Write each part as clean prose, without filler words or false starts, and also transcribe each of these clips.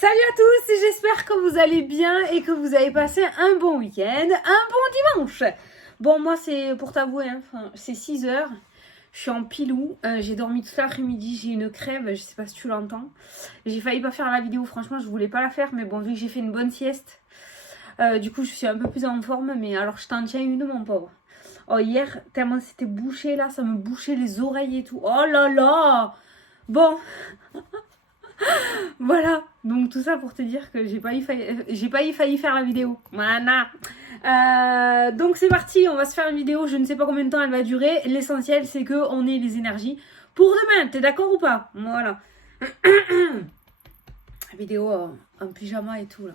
Salut à tous, j'espère que vous allez bien et que vous avez passé un bon week-end, un bon dimanche. Bon, moi c'est pour t'avouer, hein, c'est 6 heures, je suis en pilou, j'ai dormi toute l'après-midi, j'ai une crève, je sais pas si tu l'entends. J'ai failli pas faire la vidéo, franchement je voulais pas la faire, mais bon vu que j'ai fait une bonne sieste, du coup je suis un peu plus en forme, mais alors je t'en tiens une mon pauvre. Oh hier, tellement c'était bouché là, ça me bouchait les oreilles et tout, oh là là. Bon... Voilà, donc tout ça pour te dire que j'ai pas failli faire la vidéo. Voilà. Donc c'est parti, on va se faire une vidéo, je ne sais pas combien de temps elle va durer. L'essentiel c'est qu'on ait les énergies pour demain, t'es d'accord ou pas? Voilà. La vidéo en pyjama et tout là.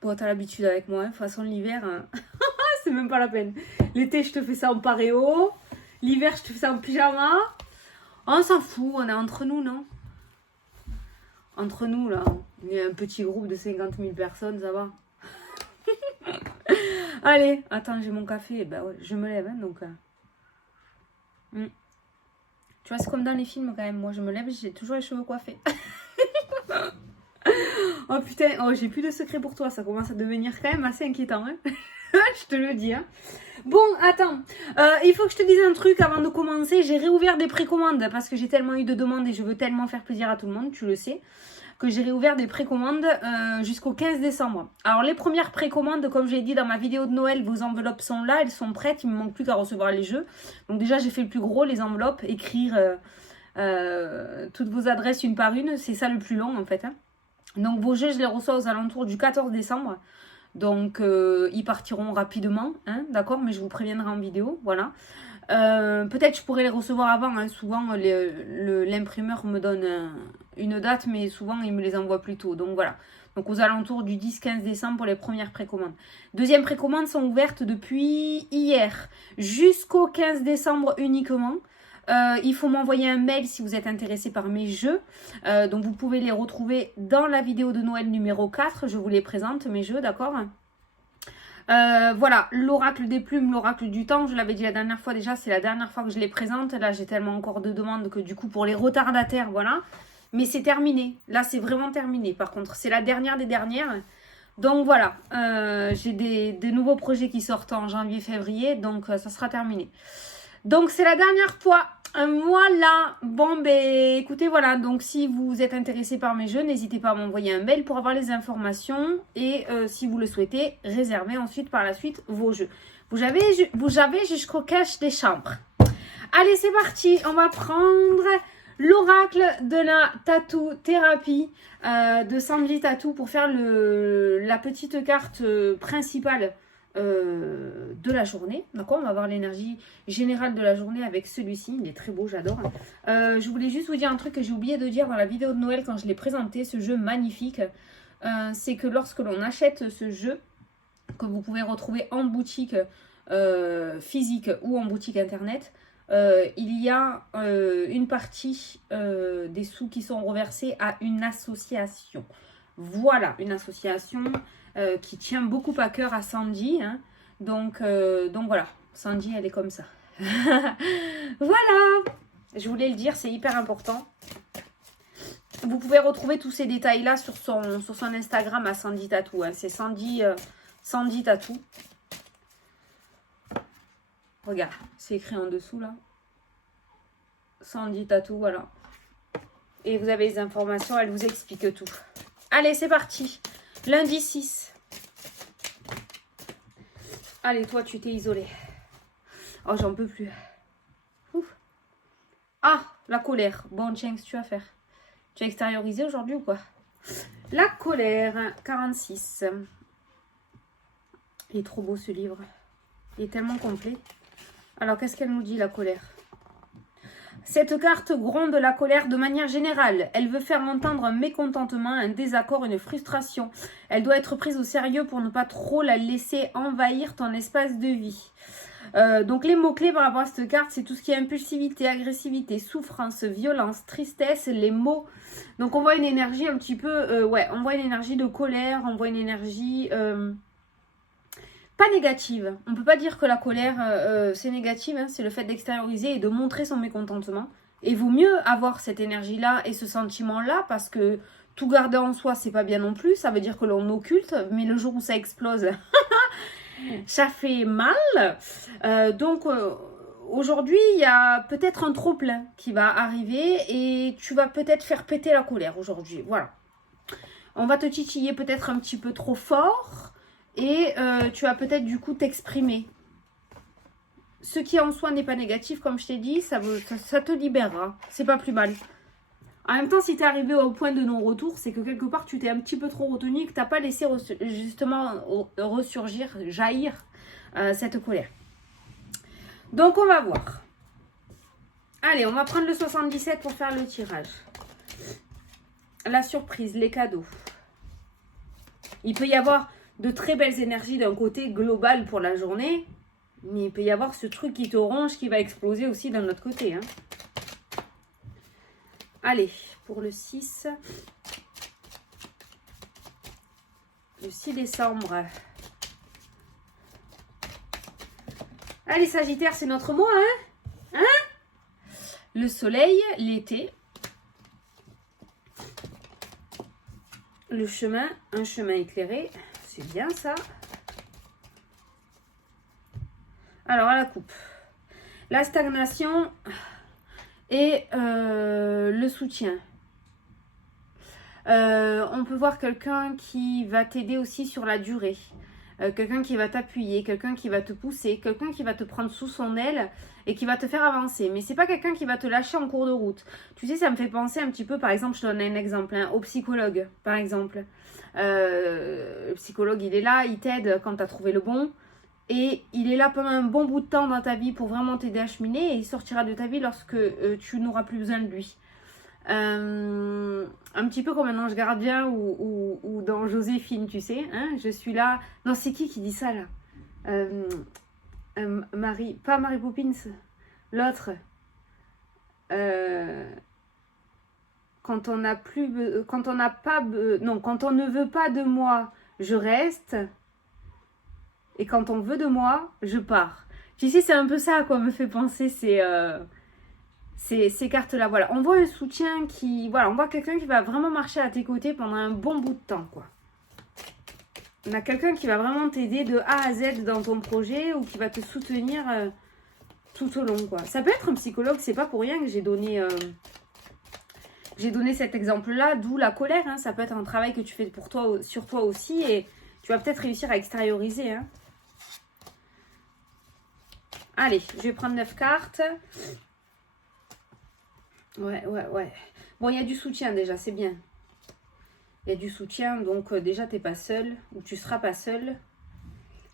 Bon, t'as l'habitude avec moi, hein. De toute façon l'hiver, hein. C'est même pas la peine. L'été je te fais ça en paréo, l'hiver je te fais ça en pyjama. On s'en fout, on est entre nous, non? Entre nous, là, on est un petit groupe de 50 000 personnes, ça va. Allez, attends, j'ai mon café. Ben ouais, je me lève, hein, donc... Tu vois, c'est comme dans les films, quand même. Moi, je me lève, j'ai toujours les cheveux coiffés. Oh, putain, oh, j'ai plus de secret pour toi. Ça commence à devenir quand même assez inquiétant, hein. Je te le dis, hein. Bon, attends. Il faut que je te dise un truc avant de commencer. J'ai réouvert des précommandes parce que j'ai tellement eu de demandes et je veux tellement faire plaisir à tout le monde, tu le sais, que j'ai réouvert des précommandes jusqu'au 15 décembre. Alors, les premières précommandes, comme j'ai dit dans ma vidéo de Noël, vos enveloppes sont là, elles sont prêtes. Il ne me manque plus qu'à recevoir les jeux. Donc déjà, j'ai fait le plus gros, les enveloppes, écrire toutes vos adresses une par une. C'est ça le plus long, en fait, hein. Donc, vos jeux, je les reçois aux alentours du 14 décembre. Donc, ils partiront rapidement, hein, d'accord? Mais je vous préviendrai en vidéo, voilà. Peut-être je pourrais les recevoir avant, hein. Souvent, l'imprimeur me donne une date, mais souvent, il me les envoie plus tôt. Donc, voilà. Donc, aux alentours du 10-15 décembre pour les premières précommandes. Deuxième précommande sont ouvertes depuis hier jusqu'au 15 décembre uniquement. Il faut m'envoyer un mail si vous êtes intéressé par mes jeux. Donc vous pouvez les retrouver dans la vidéo de Noël numéro 4. Je vous les présente, mes jeux, d'accord? Voilà, l'oracle des plumes, l'oracle du temps. Je l'avais dit la dernière fois déjà, c'est la dernière fois que je les présente. Là, j'ai tellement encore de demandes que du coup, pour les retardataires, voilà. Mais c'est terminé. Là, c'est vraiment terminé. Par contre, c'est la dernière des dernières. Donc voilà, j'ai des nouveaux projets qui sortent en janvier-février. Donc ça sera terminé. Donc, c'est la dernière fois. Voilà. Bon, ben, écoutez, voilà. Donc, si vous êtes intéressé par mes jeux, n'hésitez pas à m'envoyer un mail pour avoir les informations. Et si vous le souhaitez, réservez ensuite par la suite vos jeux. Vous avez jusqu'au cache des chambres. Allez, c'est parti. On va prendre l'oracle de la tattoo thérapie de Sandy Tattoo pour faire la petite carte principale de la journée, d'accord? On va voir l'énergie générale de la journée avec celui-ci, il est très beau, j'adore. Je voulais juste vous dire un truc que j'ai oublié de dire dans la vidéo de Noël quand je l'ai présenté, ce jeu magnifique, c'est que lorsque l'on achète ce jeu, que vous pouvez retrouver en boutique physique ou en boutique internet, il y a une partie des sous qui sont reversés à une association. Voilà, une association qui tient beaucoup à cœur à Sandy, hein. Donc voilà, Sandy, elle est comme ça. Voilà, je voulais le dire, c'est hyper important. Vous pouvez retrouver tous ces détails-là sur son Instagram à Sandy Tattoo, hein. C'est Sandy Tattoo. Regarde, c'est écrit en dessous, là. Sandy Tattoo, voilà. Et vous avez les informations, elle vous explique tout. Allez, c'est parti. Lundi 6. Allez, toi, tu t'es isolé. Oh, j'en peux plus. Ouf. Ah, la colère. Bon, tiens, qu'est-ce que tu vas faire? Tu as extériorisé aujourd'hui ou quoi? La colère, 46. Il est trop beau, ce livre. Il est tellement complet. Alors, qu'est-ce qu'elle nous dit, la colère? Cette carte gronde la colère de manière générale. Elle veut faire entendre un mécontentement, un désaccord, une frustration. Elle doit être prise au sérieux pour ne pas trop la laisser envahir ton espace de vie. Donc les mots-clés par rapport à cette carte, c'est tout ce qui est impulsivité, agressivité, souffrance, violence, tristesse, les mots. Donc on voit une énergie un petit peu... on voit une énergie de colère, on voit une énergie... pas négative. On ne peut pas dire que la colère, c'est négative, hein. C'est le fait d'extérioriser et de montrer son mécontentement. Et vaut mieux avoir cette énergie-là et ce sentiment-là parce que Tout garder en soi, c'est pas bien non plus. Ça veut dire que l'on occulte, mais le jour où ça explose, ça fait mal. Donc, aujourd'hui, il y a peut-être un trop-plein qui va arriver et tu vas peut-être faire péter la colère aujourd'hui. Voilà. On va te titiller peut-être un petit peu trop fort et tu vas peut-être du coup t'exprimer. Ce qui en soi n'est pas négatif, comme je t'ai dit, ça te libérera. C'est pas plus mal. En même temps, si tu es arrivé au point de non-retour, c'est que quelque part, tu t'es un petit peu trop retenu, que tu n'as pas laissé justement ressurgir, jaillir cette colère. Donc, on va voir. Allez, on va prendre le 77 pour faire le tirage. La surprise, les cadeaux. Il peut y avoir de très belles énergies d'un côté global pour la journée, mais il peut y avoir ce truc qui te ronge qui va exploser aussi d'un autre côté. Hein. Allez, pour le 6. Le 6 décembre. Allez, Sagittaire, c'est notre mois, hein? Le soleil, l'été. Le chemin, un chemin éclairé. C'est bien ça. Alors, à la coupe. La stagnation et le soutien. On peut voir quelqu'un qui va t'aider aussi sur la durée. Quelqu'un qui va t'appuyer, quelqu'un qui va te pousser, quelqu'un qui va te prendre sous son aile et qui va te faire avancer. Mais c'est pas quelqu'un qui va te lâcher en cours de route. Tu sais, ça me fait penser un petit peu, par exemple, je donne un exemple, hein, au psychologue, par exemple. Le psychologue, il est là, il t'aide quand tu as trouvé le bon. Et il est là pendant un bon bout de temps dans ta vie pour vraiment t'aider à cheminer. Et il sortira de ta vie lorsque tu n'auras plus besoin de lui. Un petit peu comme un ange gardien ou dans Joséphine, tu sais, hein, je suis là. Non, c'est qui dit ça là? Pas Mary Poppins, l'autre. Quand on n'a plus, quand on n'a pas, non, quand on ne veut pas de moi, je reste. Et quand on veut de moi, je pars. Tu sais, c'est un peu ça à quoi me fait penser ces cartes-là. Voilà, on voit un soutien qui... Voilà, on voit quelqu'un qui va vraiment marcher à tes côtés pendant un bon bout de temps, quoi. On a quelqu'un qui va vraiment t'aider de A à Z dans ton projet ou qui va te soutenir tout au long, quoi. Ça peut être un psychologue, c'est pas pour rien que j'ai donné cet exemple-là, d'où la colère. Hein. Ça peut être un travail que tu fais pour toi, sur toi aussi et tu vas peut-être réussir à extérioriser, hein. Allez, je vais prendre 9 cartes. Ouais. Bon, il y a du soutien déjà, c'est bien. Il y a du soutien, donc déjà, tu n'es pas seul, ou tu ne seras pas seul.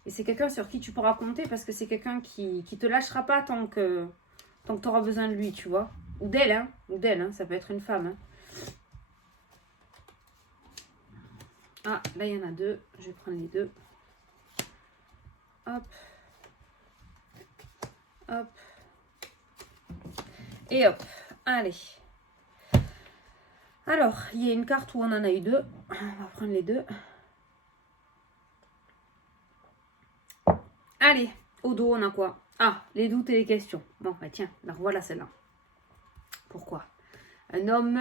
Et c'est quelqu'un sur qui tu pourras compter, parce que c'est quelqu'un qui ne te lâchera pas tant que tu auras besoin de lui, tu vois. Ou d'elle, hein, ça peut être une femme. Hein. Ah, là, il y en a deux. Je vais prendre les deux. Hop. Hop. Et hop. Allez. Alors, il y a une carte où on en a eu deux. On va prendre les deux. Allez, au dos, on a quoi? Ah, les doutes et les questions. Bon, bah tiens, alors voilà celle-là. Pourquoi? Un homme,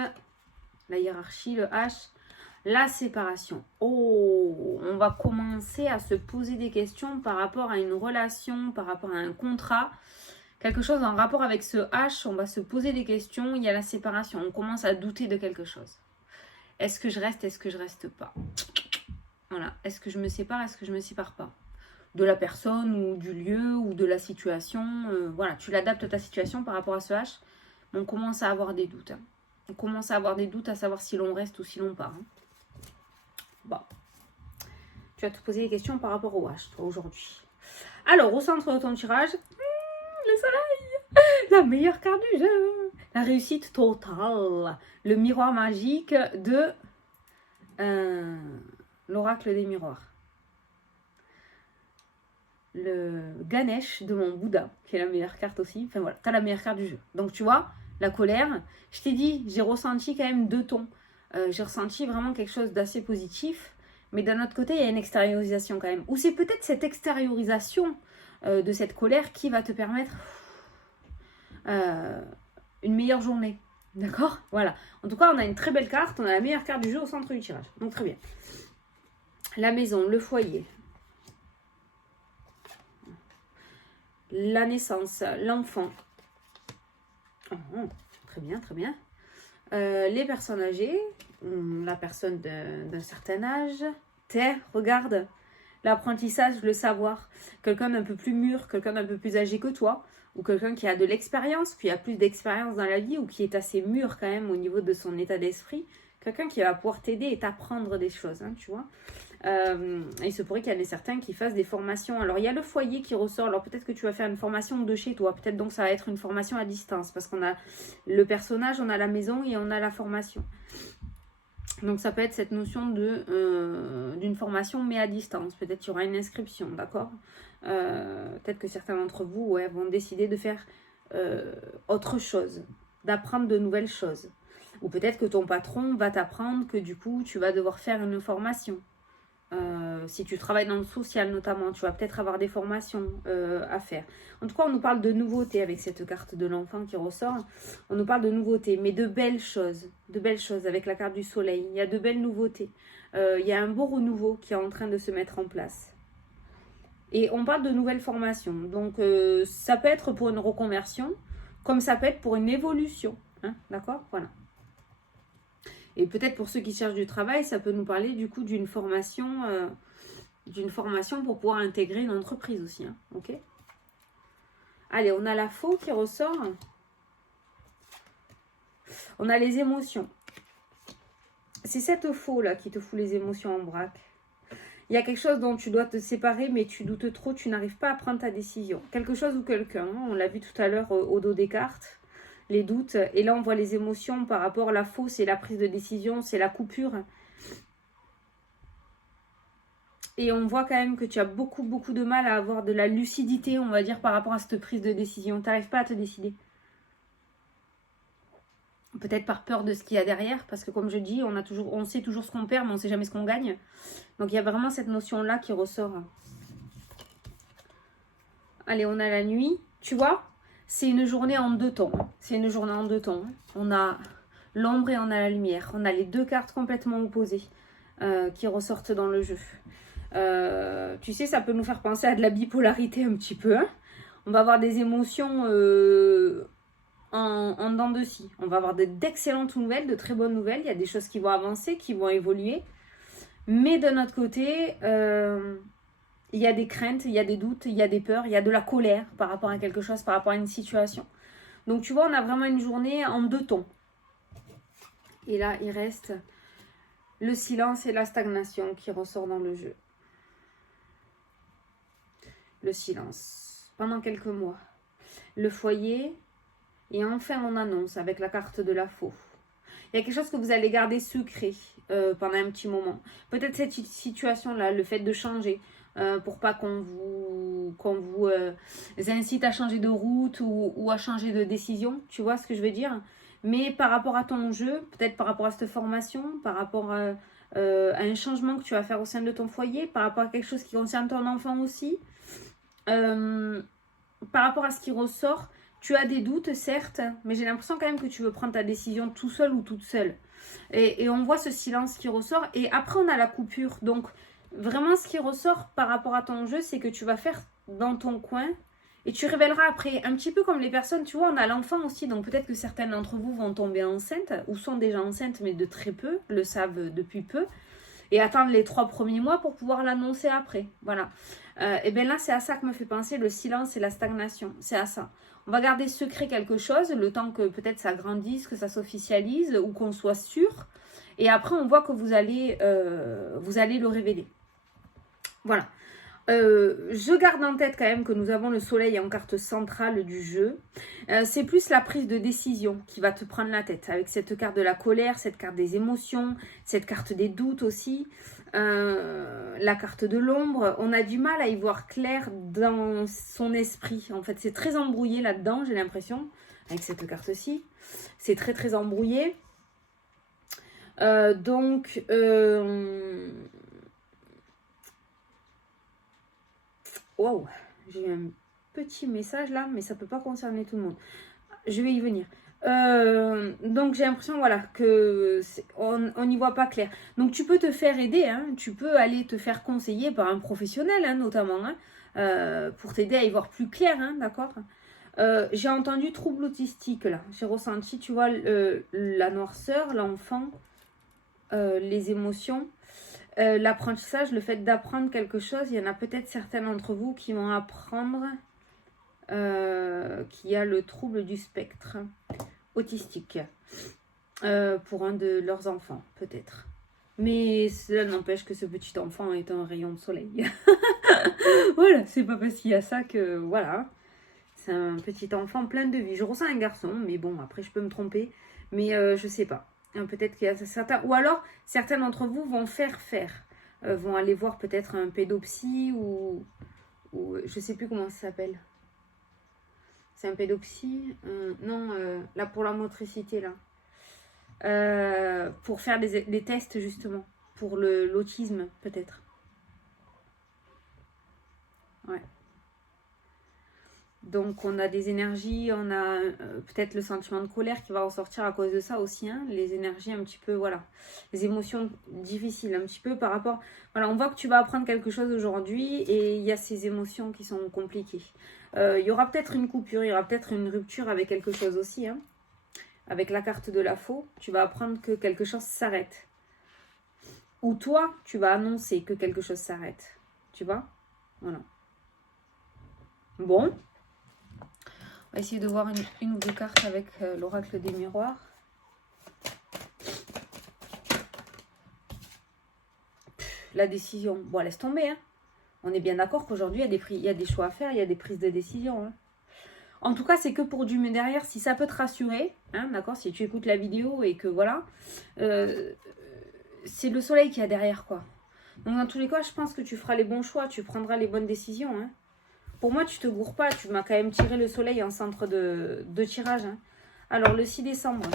la hiérarchie, le H, la séparation. Oh, on va commencer à se poser des questions par rapport à une relation, par rapport à un contrat. Quelque chose en rapport avec ce H, on va se poser des questions. Il y a la séparation, on commence à douter de quelque chose. Est-ce que je reste, est-ce que je reste pas? Voilà, est-ce que je me sépare, est-ce que je me sépare pas? De la personne ou du lieu ou de la situation. Voilà, tu l'adaptes à ta situation par rapport à ce H. On commence à avoir des doutes. Hein. On commence à avoir des doutes à savoir si l'on reste ou si l'on part. Hein. Bon. Tu vas te poser des questions par rapport au H, toi, aujourd'hui. Alors, au centre de ton tirage, le soleil, la meilleure carte du jeu, la réussite totale, le miroir magique de l'oracle des miroirs. Le Ganesh de mon Bouddha, qui est la meilleure carte aussi. Enfin voilà, tu as la meilleure carte du jeu. Donc tu vois, la colère, je t'ai dit, j'ai ressenti quand même deux tons. J'ai ressenti vraiment quelque chose d'assez positif. Mais d'un autre côté, il y a une extériorisation quand même. Ou c'est peut-être cette extériorisation de cette colère qui va te permettre une meilleure journée. D'accord? Voilà. En tout cas, on a une très belle carte. On a la meilleure carte du jeu au centre du tirage. Donc, très bien. La maison, le foyer. La naissance, l'enfant. Oh, très bien, très bien. Les personnes âgées. La personne d'un certain âge. Terre, regarde. L'apprentissage, le savoir. Quelqu'un d'un peu plus mûr, quelqu'un d'un peu plus âgé que toi. Ou quelqu'un qui a de l'expérience, qui a plus d'expérience dans la vie, ou qui est assez mûr quand même au niveau de son état d'esprit. Quelqu'un qui va pouvoir t'aider et t'apprendre des choses, hein, tu vois. Il se pourrait qu'il y en ait certains qui fassent des formations. Alors, il y a le foyer qui ressort. Alors, peut-être que tu vas faire une formation de chez toi. Peut-être donc ça va être une formation à distance. Parce qu'on a le personnage, on a la maison et on a la formation. Donc, ça peut être cette notion d'une formation, mais à distance. Peut-être qu'il y aura une inscription, d'accord? Peut-être que certains d'entre vous vont décider de faire autre chose, d'apprendre de nouvelles choses. Ou peut-être que ton patron va t'apprendre que du coup, tu vas devoir faire une formation. Si tu travailles dans le social notamment, tu vas peut-être avoir des formations à faire. En tout cas, on nous parle de nouveautés avec cette carte de l'enfant qui ressort. On nous parle de nouveautés, mais de belles choses avec la carte du soleil. Il y a de belles nouveautés. Il y a un beau renouveau qui est en train de se mettre en place. Et on parle de nouvelles formations. Donc, ça peut être pour une reconversion, comme ça peut être pour une évolution. Hein, d'accord? Voilà. Et peut-être pour ceux qui cherchent du travail, ça peut nous parler du coup d'une formation pour pouvoir intégrer une entreprise aussi. Hein, ok? Allez, on a la faux qui ressort. On a les émotions. C'est cette faux là qui te fout les émotions en vrac. Il y a quelque chose dont tu dois te séparer, mais tu doutes trop, tu n'arrives pas à prendre ta décision. Quelque chose ou quelqu'un, hein, on l'a vu tout à l'heure au dos des cartes, les doutes. Et là, on voit les émotions par rapport à la fausse, c'est la prise de décision, c'est la coupure. Et on voit quand même que tu as beaucoup, beaucoup de mal à avoir de la lucidité, on va dire, par rapport à cette prise de décision. Tu n'arrives pas à te décider. Peut-être par peur de ce qu'il y a derrière, parce que comme je dis, on sait toujours ce qu'on perd, mais on ne sait jamais ce qu'on gagne. Donc il y a vraiment cette notion-là qui ressort. Allez, on a la nuit. Tu vois, c'est une journée en deux temps. C'est une journée en deux temps. On a l'ombre et on a la lumière. On a les deux cartes complètement opposées qui ressortent dans le jeu. Tu sais, ça peut nous faire penser à de la bipolarité un petit peu. Hein. On va avoir des émotions en dents de scie. On va avoir d'excellentes nouvelles, de très bonnes nouvelles. Il y a des choses qui vont avancer, qui vont évoluer. Mais de notre côté, il y a des craintes, il y a des doutes, il y a des peurs, il y a de la colère par rapport à quelque chose, par rapport à une situation. Donc tu vois, on a vraiment une journée en deux tons. Et là, il reste le silence et la stagnation qui ressort dans le jeu. Le silence. Pendant quelques mois. Le foyer. Et enfin, on annonce avec la carte de la faux. Il y a quelque chose que vous allez garder secret pendant un petit moment. Peut-être cette situation-là, le fait de changer, pour pas qu'on vous incite à changer de route ou à changer de décision. Tu vois ce que je veux dire? Mais par rapport à ton jeu, peut-être par rapport à cette formation, par rapport à un changement que tu vas faire au sein de ton foyer, par rapport à quelque chose qui concerne ton enfant aussi, par rapport à ce qui ressort, tu as des doutes, certes, mais j'ai l'impression quand même que tu veux prendre ta décision tout seul ou toute seule. Et on voit ce silence qui ressort. Et après, on a la coupure. Donc, vraiment, ce qui ressort par rapport à ton jeu, c'est que tu vas faire dans ton coin. Et tu révéleras après, un petit peu comme les personnes, tu vois, on a l'enfant aussi. Donc, peut-être que certaines d'entre vous vont tomber enceintes ou sont déjà enceintes, mais de très peu, le savent depuis peu. Et attendre les 3 premiers mois pour pouvoir l'annoncer après. Voilà. Et bien là, c'est à ça que me fait penser le silence et la stagnation. C'est à ça. On va garder secret quelque chose, le temps que peut-être ça grandisse, que ça s'officialise ou qu'on soit sûr. Et après, on voit que vous allez le révéler. Voilà. Je garde en tête quand même que nous avons le soleil en carte centrale du jeu. C'est plus la prise de décision qui va te prendre la tête. Avec cette carte de la colère, cette carte des émotions, cette carte des doutes aussi. La carte de l'ombre. On a du mal à y voir clair dans son esprit. En fait, c'est très embrouillé là-dedans, j'ai l'impression. Avec cette carte-ci. C'est très très embrouillé. Waouh, j'ai eu un petit message là, mais ça ne peut pas concerner tout le monde. Je vais y venir. Donc j'ai l'impression voilà que on n'y voit pas clair. Donc tu peux te faire aider, hein, tu peux aller te faire conseiller par un professionnel hein, notamment hein, pour t'aider à y voir plus clair, hein, d'accord. J'ai entendu trouble autistique là, j'ai ressenti tu vois la noirceur, l'enfant, les émotions, l'apprentissage, le fait d'apprendre quelque chose. Il y en a peut-être certains d'entre vous qui vont apprendre qu'il y a le trouble du spectre autistique pour un de leurs enfants, peut-être. Mais cela n'empêche que ce petit enfant est un rayon de soleil. Voilà, c'est pas parce qu'il y a ça que... Voilà. C'est un petit enfant plein de vie. Je ressens un garçon, mais bon, après je peux me tromper. Mais je sais pas. Peut-être qu'il y a certains... Ou alors, certains d'entre vous vont vont aller voir peut-être un pédopsie ou je sais plus comment ça s'appelle. C'est un pédopsie non, là pour la motricité, là. Pour faire des tests, justement. Pour l'autisme, peut-être. Ouais. Donc, on a des énergies, on a peut-être le sentiment de colère qui va ressortir à cause de ça aussi. Hein, les énergies un petit peu, voilà. Les émotions difficiles, un petit peu par rapport... Voilà, on voit que tu vas apprendre quelque chose aujourd'hui et il y a ces émotions qui sont compliquées. Il y aura peut-être une coupure, il y aura peut-être une rupture avec quelque chose aussi. Hein. Avec la carte de la faux, tu vas apprendre que quelque chose s'arrête. Ou toi, tu vas annoncer que quelque chose s'arrête. Tu vois? Voilà. Bon. On va essayer de voir une ou deux cartes avec l'oracle des miroirs. La décision. Bon, laisse tomber. Hein. On est bien d'accord qu'aujourd'hui, il y a des choix à faire, il y a des prises de décision. Hein. En tout cas, c'est que pour du mais derrière, si ça peut te rassurer, hein, d'accord, si tu écoutes la vidéo et que voilà, c'est le soleil qui y a derrière, quoi. Donc, dans tous les cas, je pense que tu feras les bons choix, tu prendras les bonnes décisions. Hein. Pour moi, tu te gourres pas, tu m'as quand même tiré le soleil en centre de tirage. Hein. Alors, le 6 décembre,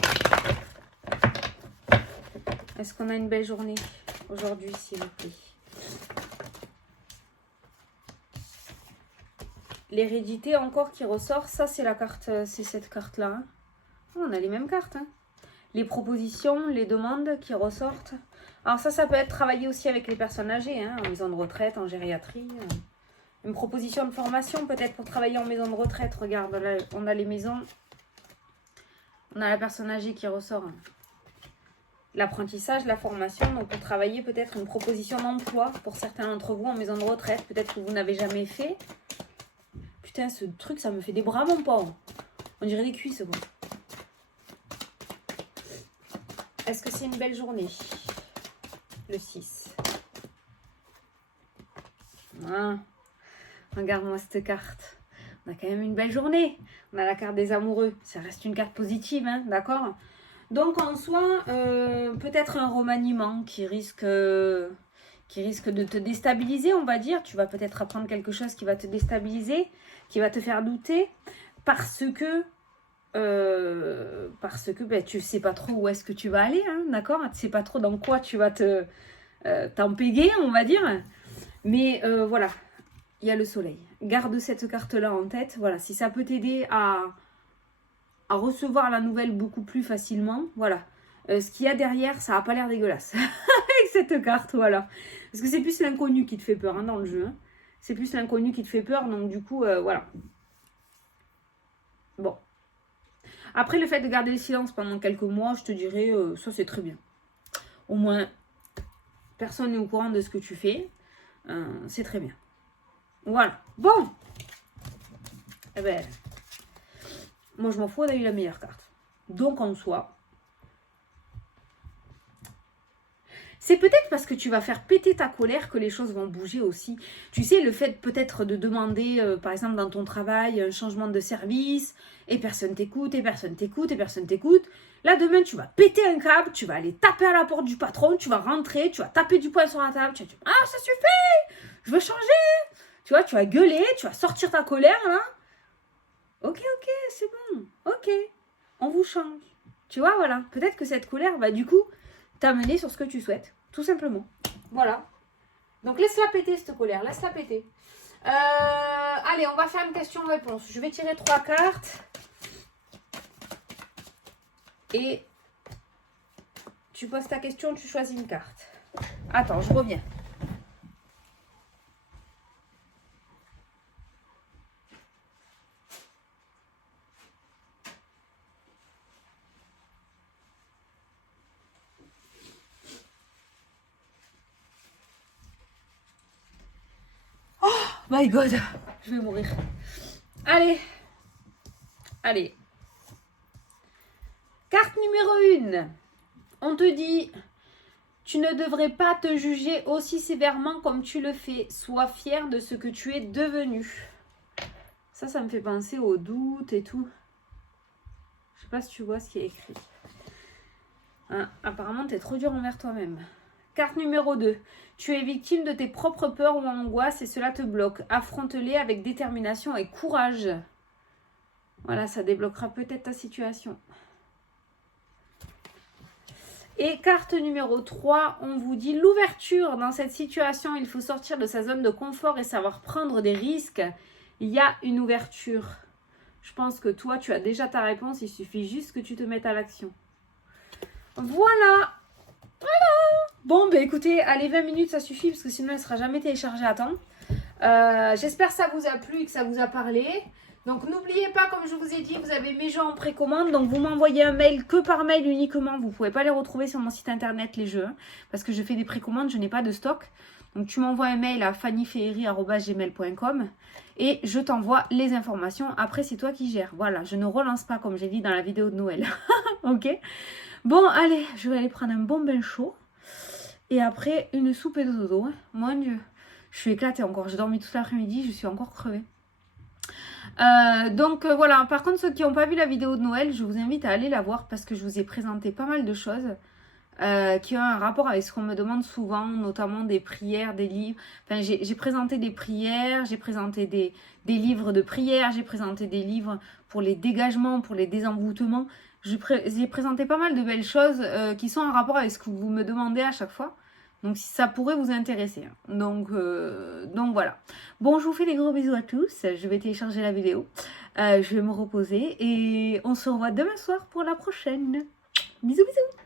est-ce qu'on a une belle journée aujourd'hui, s'il vous plaît? L'hérédité encore qui ressort, ça c'est la carte, c'est cette carte-là. Hein. Oh, on a les mêmes cartes. Hein. Les propositions, les demandes qui ressortent. Alors ça peut être travaillé aussi avec les personnes âgées, hein, en maison de retraite, en gériatrie. Une proposition de formation peut-être pour travailler en maison de retraite. Regarde, là, on a les maisons. On a la personne âgée qui ressort. Hein. L'apprentissage, la formation, donc pour travailler peut-être une proposition d'emploi pour certains d'entre vous en maison de retraite. Peut-être que vous n'avez jamais fait. Putain, ce truc, ça me fait des bras, mon pauvre. On dirait des cuisses, quoi. Est-ce que c'est une belle journée? Le 6. Ah, regarde-moi cette carte. On a quand même une belle journée. On a la carte des amoureux. Ça reste une carte positive, hein, d'accord? Donc, en soi, peut-être un remaniement qui risque de te déstabiliser, on va dire. Tu vas peut-être apprendre quelque chose qui va te déstabiliser, qui va te faire douter, parce que ben, tu ne sais pas trop où est-ce que tu vas aller, hein, d'accord? Tu ne sais pas trop dans quoi tu vas t'empéguer, on va dire. Mais voilà, il y a le soleil. Garde cette carte-là en tête. Voilà, si ça peut t'aider à recevoir la nouvelle beaucoup plus facilement, voilà. Ce qu'il y a derrière, ça n'a pas l'air dégueulasse. Avec cette carte, voilà. Parce que c'est plus l'inconnu qui te fait peur hein, dans le jeu. Hein. C'est plus l'inconnu qui te fait peur, donc du coup, voilà. Bon. Après, le fait de garder le silence pendant quelques mois, je te dirais, ça c'est très bien. Au moins, personne n'est au courant de ce que tu fais. C'est très bien. Voilà. Bon. Eh ben, moi je m'en fous, on a eu la meilleure carte. Donc en soi, c'est peut-être parce que tu vas faire péter ta colère que les choses vont bouger aussi. Tu sais, le fait peut-être de demander, par exemple dans ton travail, un changement de service, et personne t'écoute, et personne t'écoute, et personne t'écoute. Là, demain, tu vas péter un câble, tu vas aller taper à la porte du patron, tu vas rentrer, tu vas taper du poing sur la table, tu vas dire « Ah, ça suffit, je veux changer !» Tu vois, tu vas gueuler, tu vas sortir ta colère, là. Ok, c'est bon, ok, on vous change. Tu vois, voilà, peut-être que cette colère va du coup t'amener sur ce que tu souhaites, tout simplement. Voilà. Donc laisse-la péter cette colère, laisse-la péter. Allez, on va faire une question-réponse. Je vais tirer 3 cartes. Et tu poses ta question, tu choisis une carte. Attends, je reviens. Oh my god, je vais mourir. Allez. Allez. Carte numéro 1. On te dit, tu ne devrais pas te juger aussi sévèrement comme tu le fais. Sois fier de ce que tu es devenu. Ça me fait penser au doute et tout. Je sais pas si tu vois ce qui est écrit. Hein, apparemment, tu es trop dur envers toi-même. Carte numéro 2. Tu es victime de tes propres peurs ou angoisses et cela te bloque. Affronte-les avec détermination et courage. Voilà, ça débloquera peut-être ta situation. Et carte numéro 3, on vous dit l'ouverture. Dans cette situation, il faut sortir de sa zone de confort et savoir prendre des risques. Il y a une ouverture. Je pense que toi, tu as déjà ta réponse. Il suffit juste que tu te mettes à l'action. Voilà. Bon, bah écoutez, allez, 20 minutes, ça suffit parce que sinon, elle ne sera jamais téléchargée à temps. J'espère que ça vous a plu et que ça vous a parlé. Donc n'oubliez pas, comme je vous ai dit, vous avez mes jeux en précommande. Donc vous m'envoyez un mail que par mail uniquement. Vous ne pouvez pas les retrouver sur mon site internet, les jeux. Parce que je fais des précommandes, je n'ai pas de stock. Donc tu m'envoies un mail à fannyferry@gmail.com et je t'envoie les informations. Après, c'est toi qui gères. Voilà, je ne relance pas comme j'ai dit dans la vidéo de Noël. Ok. Bon, allez, je vais aller prendre un bon bain chaud. Et après, une soupe et de dodo. Mon Dieu, je suis éclatée encore. J'ai dormi toute l'après-midi, je suis encore crevée. Donc voilà, par contre ceux qui n'ont pas vu la vidéo de Noël, je vous invite à aller la voir parce que je vous ai présenté pas mal de choses qui ont un rapport avec ce qu'on me demande souvent, notamment des prières, des livres. Enfin, j'ai présenté des prières, j'ai présenté des livres de prières, j'ai présenté des livres pour les dégagements, pour les désenvoûtements. J'ai présenté pas mal de belles choses qui sont en rapport avec ce que vous me demandez à chaque fois. Donc ça pourrait vous intéresser. Donc voilà. Bon, je vous fais des gros bisous à tous. Je vais télécharger la vidéo. Je vais me reposer. Et on se revoit demain soir pour la prochaine. Bisous bisous.